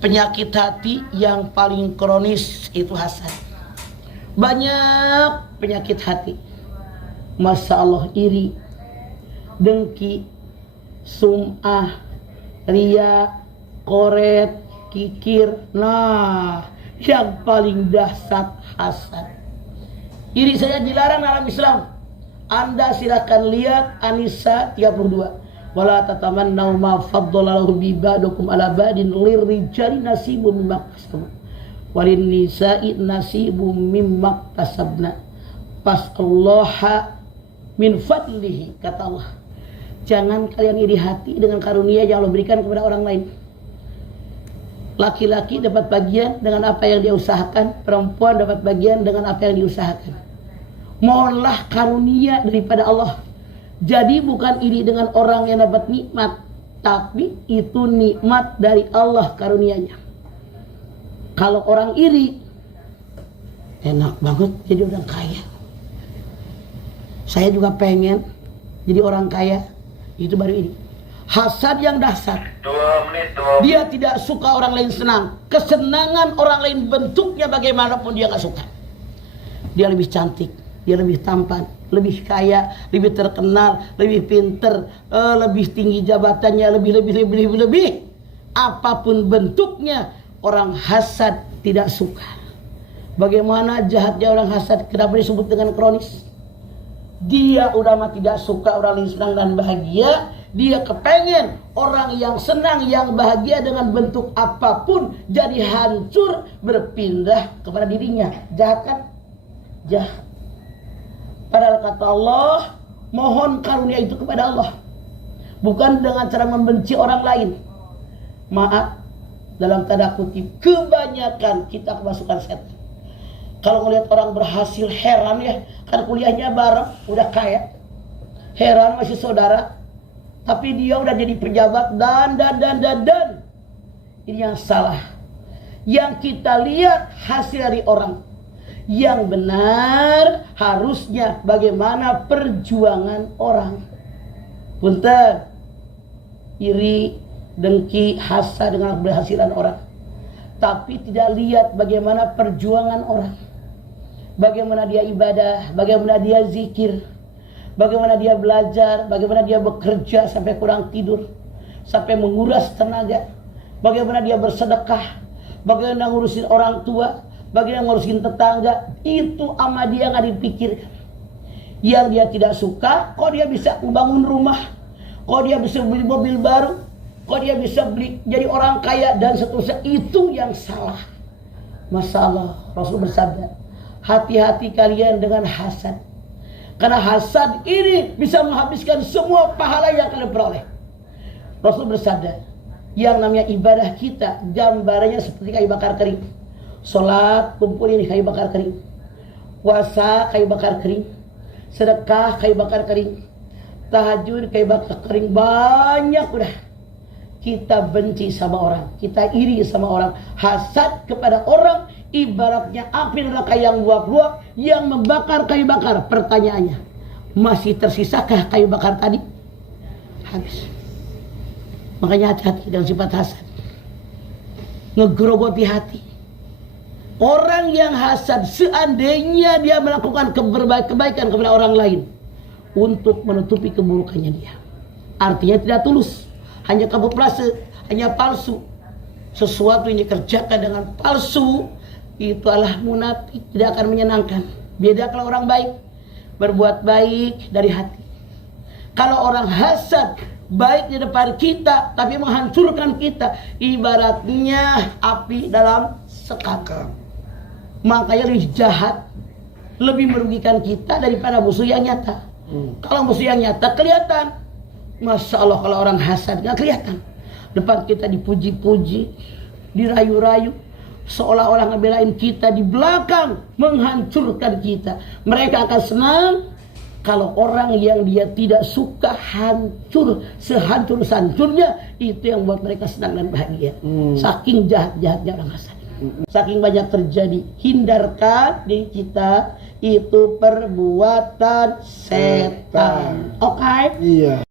Penyakit hati yang paling kronis itu hasad. Banyak penyakit hati. Masya Allah, iri, dengki, sum'ah, ria, koret, kikir. Nah, yang paling dahsyat hasad. Iri saya dilarang dalam Islam. Anda silakan lihat An-Nisa 32. Wala tatamannau ma faddalallahu bi ba'dukum ala ba'din lirrijali nasibun mimma kasabu walin nisa'i nasibun mimma kasabna fasallaha min fadlihi, kata Allah. Jangan kalian iri hati dengan karunia yang Allah berikan kepada orang lain. Laki-laki dapat bagian dengan apa yang dia usahakan, perempuan dapat bagian dengan apa yang diusahakan. Mohonlah karunia daripada Allah. Jadi bukan iri dengan orang yang dapat nikmat, tapi itu nikmat dari Allah karunianya. Kalau orang iri, enak banget jadi orang kaya. Saya juga pengen jadi orang kaya, itu baru iri. Hasad yang dahsyat. Dia tidak suka orang lain senang. Kesenangan orang lain bentuknya bagaimanapun dia gak suka. Dia lebih cantik, dia lebih tampan, lebih kaya, lebih terkenal, lebih pinter, lebih tinggi jabatannya, lebih. Apapun bentuknya, orang hasad tidak suka. Bagaimana jahatnya orang hasad? Kenapa disebut dengan kronis? Dia udah mah tidak suka orang lain senang dan bahagia. Dia kepengen orang yang senang, yang bahagia dengan bentuk apapun jadi hancur, berpindah kepada dirinya. Jahat kan? Jahat. Padahal kata Allah, mohon karunia itu kepada Allah, bukan dengan cara membenci orang lain. Maaf, dalam tanda kutip, kebanyakan kita kemasukan setan. Kalau melihat orang berhasil, heran ya, kan kuliahnya bareng, udah kaya, heran masih saudara, tapi dia udah jadi pejabat dan. Ini yang salah. Yang kita lihat hasil dari orang. Yang benar harusnya bagaimana perjuangan orang. Punten, iri, dengki, hasad dengan keberhasilan orang, tapi tidak lihat bagaimana perjuangan orang. Bagaimana dia ibadah, bagaimana dia zikir, bagaimana dia belajar, bagaimana dia bekerja sampai kurang tidur, sampai menguras tenaga, bagaimana dia bersedekah, bagaimana ngurusin orang tua, bagaimana ngurusin tetangga. Itu sama dia nggak dipikirkan. Yang dia tidak suka, kok dia bisa membangun rumah, kok dia bisa beli mobil baru, kok dia bisa beli jadi orang kaya dan seterusnya. Itu yang salah. Masalah. Rasul bersabda, hati-hati kalian dengan hasad, karena hasad ini bisa menghabiskan semua pahala yang kalian peroleh. Rasul bersabda, yang namanya ibadah kita gambarannya seperti kayu bakar kering. Sholat kumpulin kayu bakar kering, puasa kayu bakar kering, sedekah kayu bakar kering, tahajud kayu bakar kering. Banyak udah. Kita benci sama orang, kita iri sama orang, hasad kepada orang ibaratnya api neraka yang luap-luap yang membakar kayu bakar. Pertanyaannya, masih tersisakah kayu bakar tadi? Habis. Makanya hati-hati dengan sifat hasad, ngegerogoti hati. Orang yang hasad, seandainya dia melakukan kebaikan kepada orang lain untuk menutupi keburukannya dia, artinya tidak tulus, hanya kamuflase, hanya palsu. Sesuatu yang dikerjakan dengan palsu itu adalah munafik, tidak akan menyenangkan. Beda kalau orang baik, berbuat baik dari hati. Kalau orang hasad, baik di depan kita tapi menghancurkan kita, ibaratnya api dalam sekakar. Makanya lebih jahat, lebih merugikan kita daripada musuh yang nyata. Kalau musuh yang nyata kelihatan. Masya Allah, kalau orang hasad gak kelihatan. Depan kita dipuji-puji, dirayu-rayu, seolah-olah ngebelain kita, di belakang menghancurkan kita. Mereka akan senang kalau orang yang dia tidak suka hancur, sehancur-hancurnya. Itu yang buat mereka senang dan bahagia. Saking jahat-jahatnya orang hasad. Saking banyak terjadi. Hindarkan diri kita, itu perbuatan setan. Oke? Iya.